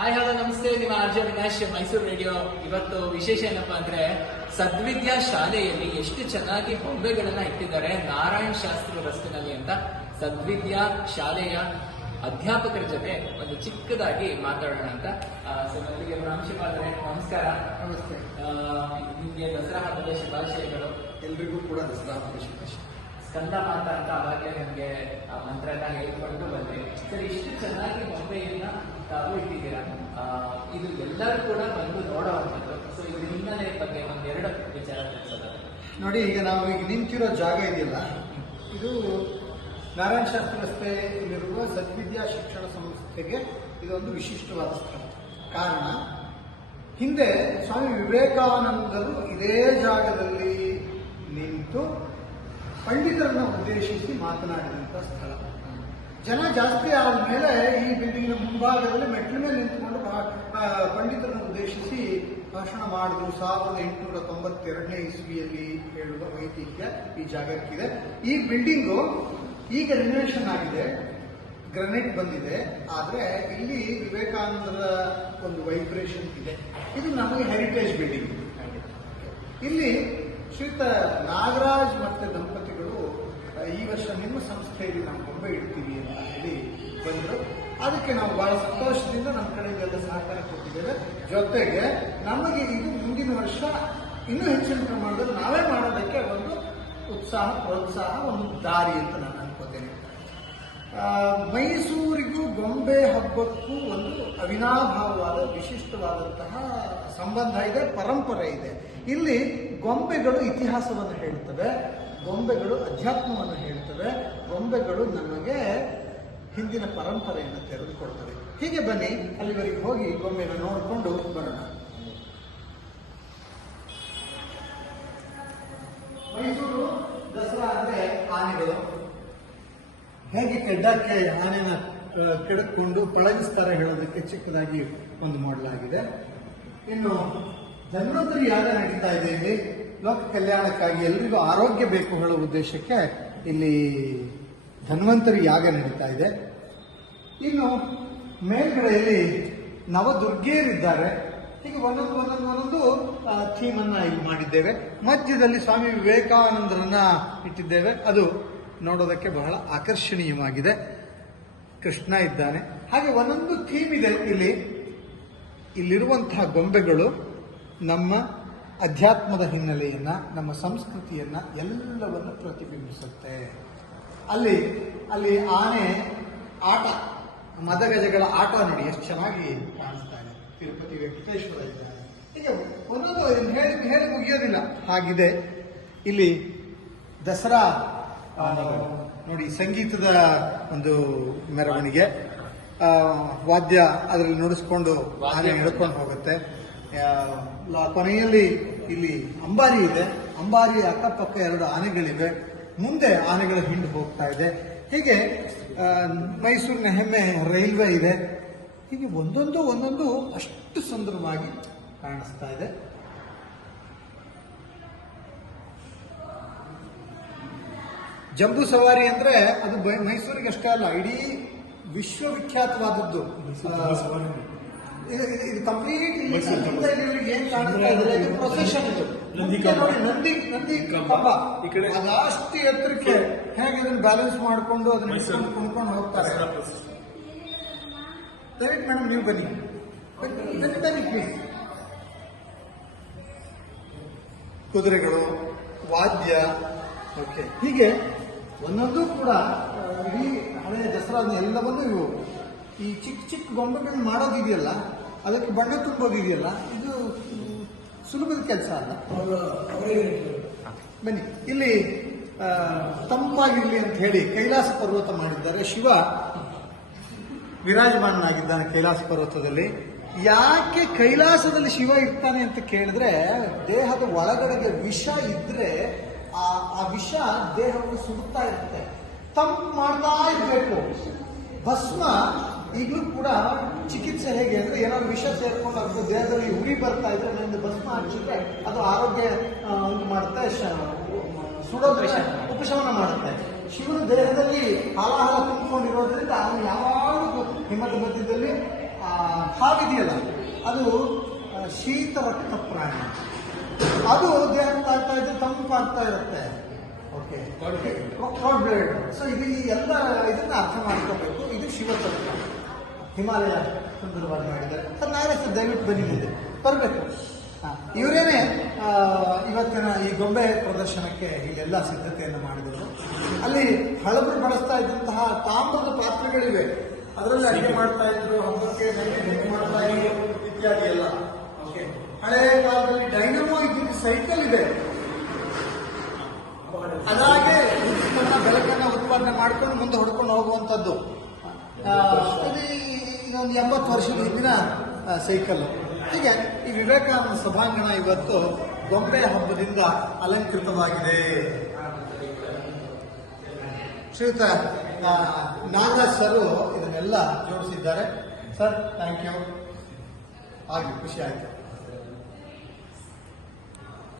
Hi hello ನಮಸ್ತೆ. ನಿಮ್ಮ RJ Vinash Mysuru radio. ಇವತ್ತು ವಿಶೇಷ ಏನಪ್ಪಾ ಅಂದ್ರೆ ಸದ್ವಿದ್ಯಾ ಶಾಲೆಯಲ್ಲಿ ಎಷ್ಟು ಚೆನ್ನಾಗಿ ಬೊಂಬೆಗಳನ್ನ ಇಟ್ಟಿದ್ದಾರೆ ನಾರಾಯಣ ಶಾಸ್ತ್ರಿ ರಸ್ತಿನಲ್ಲಿ ಅಂತ ಸದ್ವಿದ್ಯಾ ಶಾಲೆಯ ಅಧ್ಯಾಪಕರ ಜೊತೆ ಒಂದು ಚಿಕ್ಕದಾಗಿ ಮಾತಾಡೋಣ ಅಂತ. ಆ, ಸೊ ಮೊದಲಿಗೆ ಪ್ರಾಂಶುಪಾಲರೇ ನಮಸ್ಕಾರ. ನಮಸ್ತೆ. ನಿಮಗೆ ದಸರಾ ಹಬ್ಬದ ಶುಭಾಶಯಗಳು. ಎಲ್ರಿಗೂ ಕೂಡ ದಸರಾ ಹಬ್ಬದ ಶುಭಾಶಯ. ಸ್ಕಂದ ಮಾತ ಅಂತ ಅವಾಗ ನಿಮಗೆ ಆ ಎಲ್ಲ ಹೇಳ್ಕೊಂಡು ಬಂದ್ರಿ ಸರ್ ಇಷ್ಟು ಚೆನ್ನಾಗಿ ಬೊಂಬೆಯನ್ನ ತಾವು ಇಟ್ಟಿದ್ದೀರಾ? ಇದು ಎಲ್ಲರೂ ಕೂಡ ಬಂದು ನೋಡುವಂಥದ್ದು ಸೊ ಇದು ಹಿನ್ನೆಲೆ ಬಗ್ಗೆ ಒಂದೆರಡು ವಿಚಾರ ತಿಳಿಸೋದ. ನೋಡಿ, ಈಗ ನಾವು ಈಗ ನಿಂತಿರೋ ಜಾಗ ಇದೆಯಲ್ಲ? ಇದು ನಾರಾಯಣ ಶಾಸ್ತ್ರ ರಸ್ತೆಯಲ್ಲಿರುವ ಸದ್ವಿದ್ಯಾ ಶಿಕ್ಷಣ ಸಂಸ್ಥೆಗೆ ಇದೊಂದು ವಿಶಿಷ್ಟವಾದ ಸ್ಥಳ. ಕಾರಣ, ಹಿಂದೆ ಸ್ವಾಮಿ ವಿವೇಕಾನಂದರು ಇದೇ ಜಾಗದಲ್ಲಿ ನಿಂತು ಪಂಡಿತರನ್ನು ಉದ್ದೇಶಿಸಿ ಮಾತನಾಡಿದಂಥ ಸ್ಥಳ. ಜನ ಜಾಸ್ತಿ ಆದಮೇಲೆ ಈ ಬಿಲ್ಡಿಂಗ್ನ ಮುಂಭಾಗದಲ್ಲಿ ಮೆಟ್ಲ ಮೇಲೆ ನಿಂತುಕೊಂಡು ಪಂಡಿತರನ್ನು ಉದ್ದೇಶಿಸಿ ಭಾಷಣ ಮಾಡಿದ್ರು. ಸಾವಿರದ ಎಂಟುನೂರ ತೊಂಬತ್ತೆರಡನೇ ಇಸ್ವಿಯಲ್ಲಿ ಹೇಳುವ ಐತಿಹ್ಯ ಈ ಜಾಗಕ್ಕಿದೆ. ಈ ಬಿಲ್ಡಿಂಗು ಈಗ ರಿನೋವೇಷನ್ ಆಗಿದೆ. ಗ್ರನೇಟ್ ಬಂದಿದೆ. ಆದರೆ ಇಲ್ಲಿ ವಿವೇಕಾನಂದರ ಒಂದು ವೈಬ್ರೇಷನ್ ಇದೆ. ಇದು ನಮಗೆ ಹೆರಿಟೇಜ್ ಬಿಲ್ಡಿಂಗ್ ಇಲ್ಲಿ ಶ್ರೀತ ನಾಗರಾಜ್ ಮತ್ತೆ ದಂಪತಿಗಳು ಆ, ಈ ವರ್ಷ ನಿಮ್ಮ ಸಂಸ್ಥೆಯಲ್ಲಿ ನಾವು ಗೊಂಬೆ ಇಡ್ತೀವಿ ಅಂತ ಹೇಳಿ ಬಂದರು. ಅದಕ್ಕೆ ನಾವು ಬಹಳ ಸಂತೋಷದಿಂದ ನಮ್ಮ ಕಡೆಯಿಂದೆಲ್ಲ ಸಹಕಾರ ಕೊಟ್ಟಿದ್ದೇವೆ. ಜೊತೆಗೆ ನಮಗೆ ಇದು ಮುಂದಿನ ವರ್ಷ ಇನ್ನೂ ಹೆಚ್ಚಿನ ಪ್ರಮಾಣದಲ್ಲಿ ನಾವೇ ಮಾಡೋದಕ್ಕೆ ಒಂದು ಉತ್ಸಾಹ, ಪ್ರೋತ್ಸಾಹ, ಒಂದು ದಾರಿ ಅಂತ ನಾನು ಅನ್ಕೋತೇನೆ. ಮೈಸೂರಿಗೂ ಗೊಂಬೆ ಹಬ್ಬಕ್ಕೂ ಒಂದು ಅವಿನಾಭಾವವಾದ, ವಿಶಿಷ್ಟವಾದಂತಹ ಸಂಬಂಧ ಇದೆ, ಪರಂಪರೆ ಇದೆ. ಇಲ್ಲಿ ಗೊಂಬೆಗಳು ಇತಿಹಾಸವನ್ನು ಹೇಳ್ತವೆ. ಗೊಂಬೆಗಳು ಅಧ್ಯಾತ್ಮವನ್ನು ಹೇಳ್ತವೆ. ಗೊಂಬೆಗಳು ನಮಗೆ ಹಿಂದಿನ ಪರಂಪರೆಯನ್ನು ತೆರೆದುಕೊಡ್ತವೆ. ಹೀಗೆ ಬನ್ನಿ, ಅಲ್ಲಿವರೆಗೆ ಹೋಗಿ ಗೊಂಬೆನ ನೋಡಿಕೊಂಡು ಬರೋಣ. ಮೈಸೂರು ದಸರಾ ಅಂದ್ರೆ ಆನೆಗಳು. ಹೇಗೆ ಕೆಡ್ಡಕ್ಕೆ ಆನೆನ ಕೆಡಕೊಂಡು ಪಳಗಿಸ್ತಾರೆ ಹೇಳೋದಕ್ಕೆ ಚಿಕ್ಕದಾಗಿ ಒಂದು ಮಾಡಲಾಗಿದೆ. ಇನ್ನು ಧನ್ವಂತರಿ ಯಾಗ ನಡೀತಾ ಇದೆ ಇಲ್ಲಿ. ಲೋಕ ಕಲ್ಯಾಣಕ್ಕಾಗಿ ಎಲ್ರಿಗೂ ಆರೋಗ್ಯ ಬೇಕು ಹೇಳುವ ಉದ್ದೇಶಕ್ಕೆ ಇಲ್ಲಿ ಧನ್ವಂತರಿ ಯಾಗ ನಡೀತಾ ಇದೆ. ಇನ್ನು ಮೇಲ್ಗಡೆಯಲ್ಲಿ ನವದುರ್ಗೆಯರಿದ್ದಾರೆ. ಹೀಗೆ ಒಂದೊಂದು ಒಂದೊಂದು ಒಂದೊಂದು ಥೀಮ್ ಅನ್ನ ಇಲ್ಲಿ ಮಾಡಿದ್ದೇವೆ. ಮಧ್ಯದಲ್ಲಿ ಸ್ವಾಮಿ ವಿವೇಕಾನಂದರನ್ನ ಇಟ್ಟಿದ್ದೇವೆ. ಅದು ನೋಡೋದಕ್ಕೆ ಬಹಳ ಆಕರ್ಷಣೀಯವಾಗಿದೆ. ಕೃಷ್ಣ ಇದ್ದಾನೆ. ಹಾಗೆ ಒಂದೊಂದು ಥೀಮ್ ಇದೆ. ಇಲ್ಲಿ ಇಲ್ಲಿರುವಂತಹ ಗೊಂಬೆಗಳು ನಮ್ಮ ಅಧ್ಯಾತ್ಮದ ಹಿನ್ನೆಲೆಯನ್ನು ನಮ್ಮ ಸಂಸ್ಕೃತಿಯನ್ನು ಎಲ್ಲವನ್ನು ಪ್ರತಿಬಿಂಬಿಸುತ್ತೆ. ಅಲ್ಲಿ ಅಲ್ಲಿ ಆನೆ ಆಟ ಮದಗಜಗಳ ಆಟ ನೋಡಿ ಎಷ್ಟು ಚೆನ್ನಾಗಿ ಕಾಣಿಸ್ತಾ ಇದೆ. ತಿರುಪತಿ ವೆಂಕಟೇಶ್ವರ ಇದ್ದಾನೆ ಹೀಗೆ ಒಂದೊಂದು ಇದನ್ನು ಹೇಳಿ ಹೇಳಿ ಮುಗಿಯೋದಿಲ್ಲ. ಹಾಗಿದೆ. ಇಲ್ಲಿ ದಸರಾ ನೋಡಿ ಸಂಗೀತದ ಒಂದು ಮೆರವಣಿಗೆ. ಆ, ವಾದ್ಯ ಅದರಲ್ಲಿ ನುಡಿಸ್ಕೊಂಡು ಆನೆ ಹಿಡ್ಕೊಂಡು ಹೋಗುತ್ತೆ. ಕೊನೆಯಲ್ಲಿ ಇಲ್ಲಿ ಅಂಬಾರಿ ಇದೆ. ಅಂಬಾರಿ ಅಕ್ಕಪಕ್ಕ ಎರಡು ಆನೆಗಳಿವೆ. ಮುಂದೆ ಆನೆಗಳ ಹಿಂಡು ಹೋಗ್ತಾ ಇದೆ. ಹೀಗೆ ಮೈಸೂರಿನ ಹೆಮ್ಮೆ ರೈಲ್ವೆ ಇದೆ. ಹೀಗೆ ಒಂದೊಂದು ಒಂದೊಂದು ಅಷ್ಟು ಸುಂದರವಾಗಿ ಕಾಣಿಸ್ತಾ ಇದೆ. ಜಂಬೂ ಸವಾರಿ ಅಂದ್ರೆ ಅದು ಮೈಸೂರಿಗೆ ಅಷ್ಟೇ ಅಲ್ಲ, ಇಡೀ ವಿಶ್ವವಿಖ್ಯಾತವಾದದ್ದು. ಇದು ಇದು ಕಂಪ್ಲೀಟ್ ಏನ್ ಕಾಣ್ತಾ ಇದೆ. ಇದು ಪ್ರೊಸೆಷನ್ ಇದು. ನೋಡಿ, ನಂದಿ ನಂದಿ ಕಂಬ. ಈ ಕಡೆ- ಜಾಸ್ತಿ ಎತ್ತರಕ್ಕೆ ಹೇಗೆ ಇದನ್ನ ಬ್ಯಾಲೆನ್ಸ್ ಮಾಡಿಕೊಂಡು ಅದನ್ನ ಇಟ್ಕೊಂಡು ಕುಣ್ಕೊಂಡು ಹೋಗ್ತಾರೆ. ದಯವಿಟ್ಟು ಮೇಡಮ್ ನೀವು ಬನ್ನಿ. ಬನ್ನಿ ಬನ್ನಿ ಪ್ಲೀಸ್ ಕುದುರೆಗಳು ವಾದ್ಯ ಓಕೆ. ಹೀಗೆ ಒಂದೊಂದು ಕೂಡ ಇಡೀ ಹಳೆಯ ದಸರಾ ಎಲ್ಲವನ್ನೂ ಇವು. ಈ ಚಿಕ್ಕ ಚಿಕ್ಕ ಗೊಂಬೆಗಳನ್ನ ಮಾಡೋದಿದೆಯಲ್ಲ ಅದಕ್ಕೆ ಬಣ್ಣ ತುಂಬೋದಿದೆಯಲ್ಲ ಇದು ಸುಲಭದ ಕೆಲಸ ಅಲ್ಲ? ಬನ್ನಿ ಇಲ್ಲಿ ತಂಪಾಗಿರಲಿ ಅಂತ ಹೇಳಿ ಕೈಲಾಸ ಪರ್ವತ ಮಾಡಿದ್ದಾರೆ. ಶಿವ ವಿರಾಜಮಾನನಾಗಿದ್ದಾನೆ ಕೈಲಾಸ ಪರ್ವತದಲ್ಲಿ. ಯಾಕೆ ಕೈಲಾಸದಲ್ಲಿ ಶಿವ ಇರ್ತಾನೆ ಅಂತ ಕೇಳಿದ್ರೆ ದೇಹದ ಒಳಗಡೆಗೆ ವಿಷ ಇದ್ರೆ ಆ ಆ ವಿಷ ದೇಹವನ್ನು ಸುಡುತ್ತಾ ಇರುತ್ತೆ. ತಂಪು ಮಾಡ್ತಾ ಇರಬೇಕು. ಭಸ್ಮ ಈಗಲೂ ಕೂಡ ಚಿಕಿತ್ಸೆ ಹೇಗೆ ಅಂದ್ರೆ ಏನಾದ್ರು ವಿಷ ಸೇರ್ಕೊಂಡು ಅದ್ರ ದೇಹದಲ್ಲಿ ಉರಿ ಬರ್ತಾ ಇದ್ರೆ ನಮ್ದು ಭಸ್ಮ ಹಚ್ಚಿದ್ರೆ ಅದು ಆರೋಗ್ಯ ಇದು ಮಾಡುತ್ತೆ ಶ- ಸುಡೋದ್ರೆ ಉಪಶಮನ ಮಾಡುತ್ತೆ. ಶಿವನ ದೇಹದಲ್ಲಿ ಹಾಲಾಹಲ ತುಂಬಿಕೊಂಡಿರೋದ್ರಿಂದ ಅವನು ಯಾವಾಗಲೂ ಹಿಮದ ಮಧ್ಯದಲ್ಲಿ ಆ, ಹಾವಿದೆಯಲ್ಲ ಅದು ಶೀತ ರಕ್ತ ಪ್ರಾಣಿ. ಅದು ದೇಹಕ್ಕೆ ಆಗ್ತಾ ಇದ್ರೆ ತಂಪಾಗ್ತಾ ಇರುತ್ತೆ. ಓಕೆ ಬ್ಲಡ್ ಸೊ ಇದು ಈ ಎಲ್ಲ ಇದನ್ನ ಅರ್ಥ ಮಾಡ್ಕೋಬೇಕು. ಇದು ಶಿವತತ್ವ. ಹಿಮಾಲಯ ಸುಂದರವಾಗಿ ಮಾಡಿದ್ದಾರೆ. ಅದು ನಾಳೆ ಸರ್ ದಯವಿಟ್ಟು ಬನ್ನಿ ಮುಂದೆ. ಬರಬೇಕು. ಇವರೇನೇ ಇವತ್ತಿನ ಈ ಗೊಂಬೆ ಪ್ರದರ್ಶನಕ್ಕೆ ಇಲ್ಲೆಲ್ಲ ಸಿದ್ಧತೆಯನ್ನು ಮಾಡಿದರು. ಅಲ್ಲಿ ಹಳಬರು ಬಳಸ್ತಾ ಇದ್ದಂತಹ ತಾಮ್ರದ ಪಾತ್ರೆಗಳಿವೆ. ಅದರಲ್ಲಿ ಅಡುಗೆ ಮಾಡ್ತಾ ಇದ್ರು ಹಬ್ಬಕ್ಕೆ ನೈವೇದ್ಯ ಮಾಡ್ತಾ ಇದ್ರು ಇತ್ಯಾದಿ ಎಲ್ಲ. ಓಕೆ ಹಳೆ ಕಾಲದಲ್ಲಿ ಡೈನಮೋ ಇದ್ದಿದ್ದು ಸೈಕಲ್ ಇದೆ. ಅದಾಗೆ ಬೆಳಕನ್ನು ಬೆಳಕನ್ನ ಉತ್ಪಾದನೆ ಮಾಡ್ಕೊಂಡು ಮುಂದೆ ಹೊಡ್ಕೊಂಡು ಹೋಗುವಂಥದ್ದು. ಇದೊಂದು ಎಂಬತ್ತು ವರ್ಷದ ಹಿಂದಿನ ಸೈಕಲ್. ಹೀಗೆ ಈ ವಿವೇಕಾನಂದ ಸಭಾಂಗಣ ಇವತ್ತು ಗೊಂಬೆ ಹಬ್ಬದಿಂದ ಅಲಂಕೃತವಾಗಿದೆ. ಶ್ರೀಯುತ ನಾಗರಾಜ್ ಸರ್ ಇದನ್ನೆಲ್ಲ ಜೋಡಿಸಿದ್ದಾರೆ. ಸರ್ ಥ್ಯಾಂಕ್ ಯು ಆಗಲಿ ಖುಷಿ ಆಯ್ತು.